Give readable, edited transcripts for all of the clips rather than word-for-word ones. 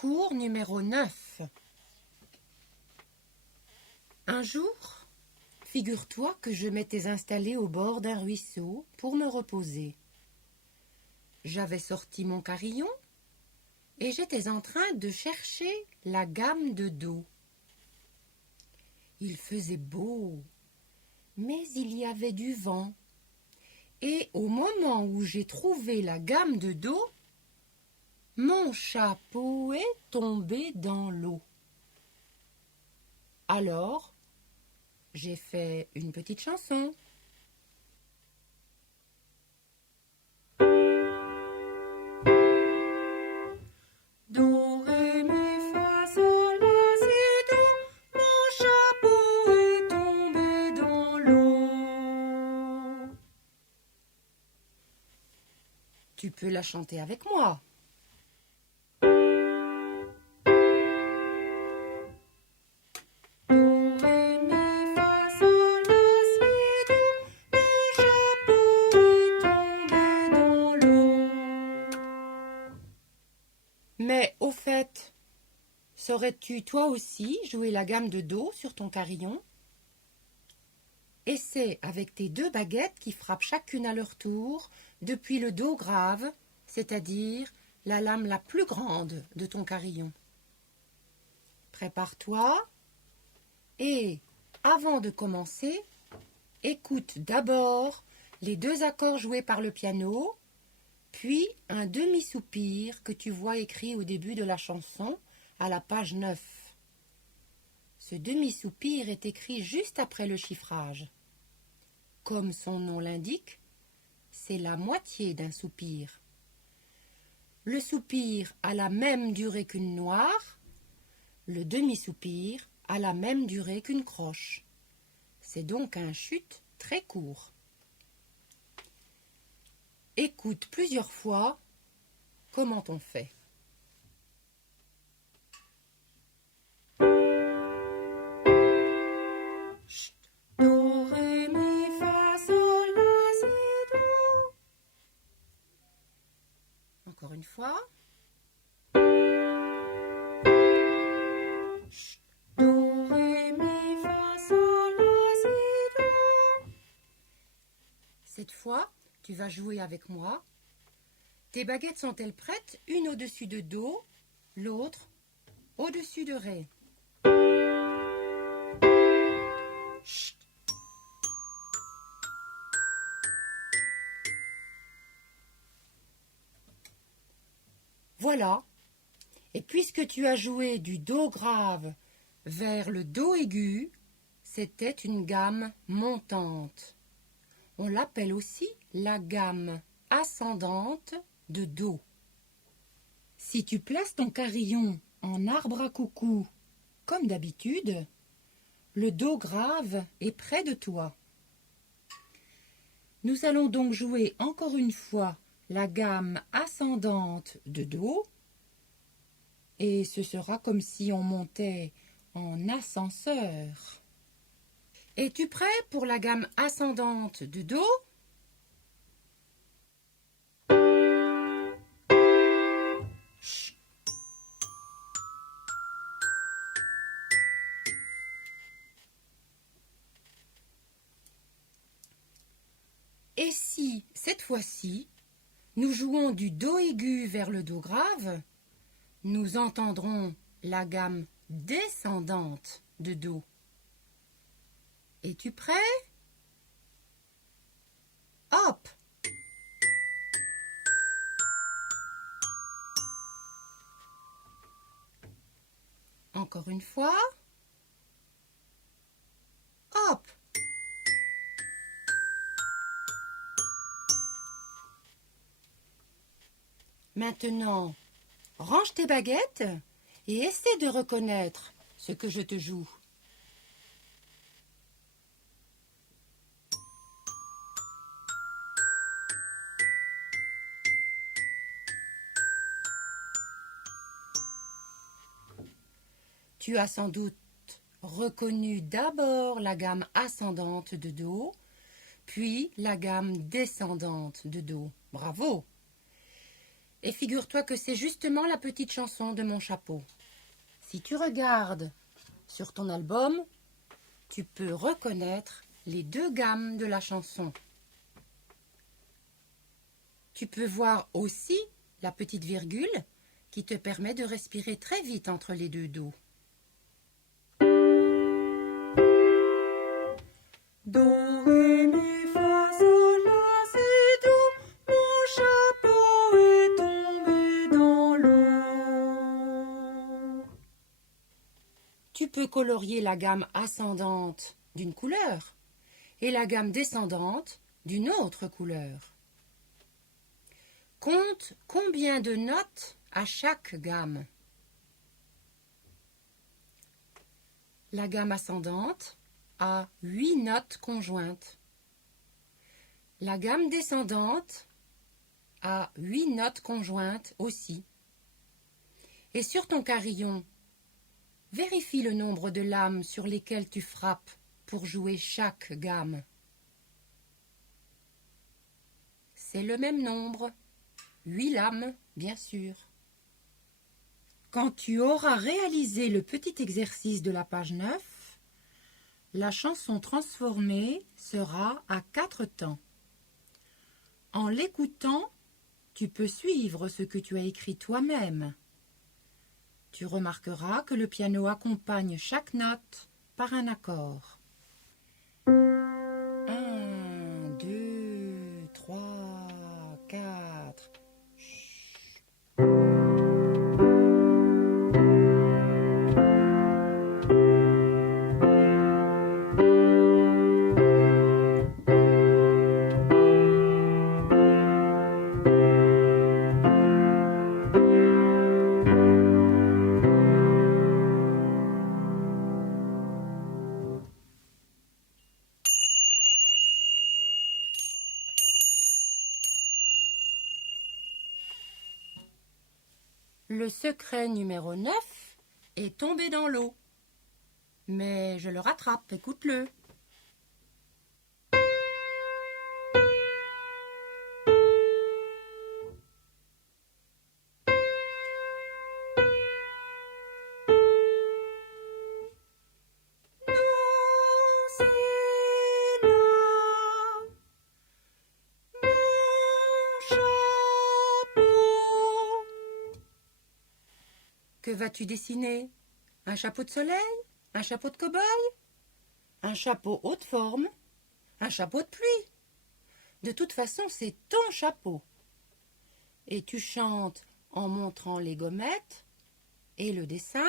Cours numéro 9. Un jour, figure-toi que je m'étais installée au bord d'un ruisseau pour me reposer. J'avais sorti mon carillon et j'étais en train de chercher la gamme de Do. Il faisait beau, mais il y avait du vent. Et au moment où j'ai trouvé la gamme de Do, mon chapeau est tombé dans l'eau. Alors, j'ai fait une petite chanson. Do, ré, mi, fa, sol, la, si, do. Mon chapeau est tombé dans l'eau. Tu peux la chanter avec moi. Do, ré, mi, fa, sol, la, si, do. Mon chapeau est tombé dans l'eau. Mais au fait, saurais-tu toi aussi jouer la gamme de Do sur ton carillon? Essaie avec tes deux baguettes qui frappent chacune à leur tour depuis le Do grave, c'est-à-dire la lame la plus grande de ton carillon. Prépare-toi et, avant de commencer, écoute d'abord les deux accords joués par le piano, puis un demi-soupir que tu vois écrit au début de la chanson à la page 9. Ce demi-soupir est écrit juste après le chiffrage. Comme son nom l'indique, c'est la moitié d'un soupir. Le soupir a la même durée qu'une noire, le demi-soupir a la même durée qu'une croche. C'est donc un chute très court. Écoute plusieurs fois comment on fait. Do, ré, mi, fa, sol, la, si, do. Encore une fois. Do, ré, mi, fa, sol, la, si, do. Cette fois, tu vas jouer avec moi. Tes baguettes sont-elles prêtes? Une au-dessus de Do, l'autre au-dessus de Ré. Chut. Voilà. Et puisque tu as joué du Do grave vers le Do aigu, c'était une gamme montante. On l'appelle aussi la gamme ascendante de Do. Si tu places ton carillon en arbre à coucou, comme d'habitude, le Do grave est près de toi. Nous allons donc jouer encore une fois la gamme ascendante de Do, et ce sera comme si on montait en ascenseur. Es-tu prêt pour la gamme ascendante de Do? Chut. Et si, cette fois-ci, nous jouons du Do aigu vers le Do grave, nous entendrons la gamme descendante de Do. Es-tu prêt? Hop! Encore une fois. Hop! Maintenant, range tes baguettes et essaie de reconnaître ce que je te joue. Tu as sans doute reconnu d'abord la gamme ascendante de Do, puis la gamme descendante de Do. Bravo! Et figure-toi que c'est justement la petite chanson de mon chapeau. Si tu regardes sur ton album, tu peux reconnaître les deux gammes de la chanson. Tu peux voir aussi la petite virgule qui te permet de respirer très vite entre les deux dos. Do, ré, mi, fa, sol, la, si, do, mon chapeau est tombé dans l'eau. Tu peux colorier la gamme ascendante d'une couleur et la gamme descendante d'une autre couleur. Compte combien de notes à chaque gamme. La gamme ascendante a 8 notes conjointes. La gamme descendante a 8 notes conjointes aussi. Et sur ton carillon, vérifie le nombre de lames sur lesquelles tu frappes pour jouer chaque gamme. C'est le même nombre, 8 lames, bien sûr. Quand tu auras réalisé le petit exercice de la page 9, la chanson transformée sera à 4 temps. En l'écoutant, tu peux suivre ce que tu as écrit toi-même. Tu remarqueras que le piano accompagne chaque note par un accord. 1, 2, 3, 4. Le secret numéro 9 est tombé dans l'eau. Mais je le rattrape, écoute-le. Que vas-tu dessiner? Un chapeau de soleil? Un chapeau de cow-boy? Un chapeau haute forme? Un chapeau de pluie? De toute façon, c'est ton chapeau. Et tu chantes en montrant les gommettes et le dessin.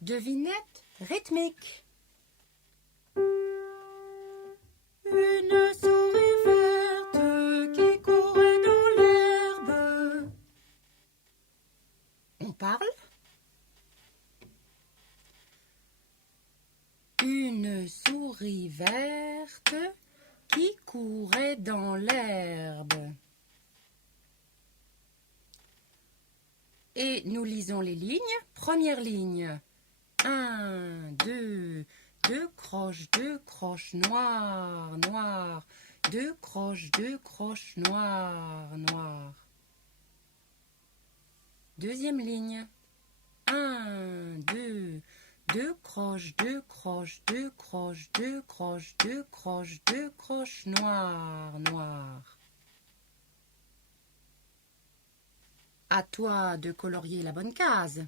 Devinette rythmique. Une souris verte qui courait dans l'herbe. On parle? Une souris verte qui courait dans l'herbe. Et nous lisons les lignes. Première ligne. 1, 2, 2 croches, noir, noir. 2 croches, noir, noir. Deuxième ligne. 1, 2, 2 croches, 2 croches, 2 croches, 2 croches, 2 croches, 2 croches, noir, noir. À toi de colorier la bonne case.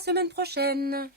semaine prochaine.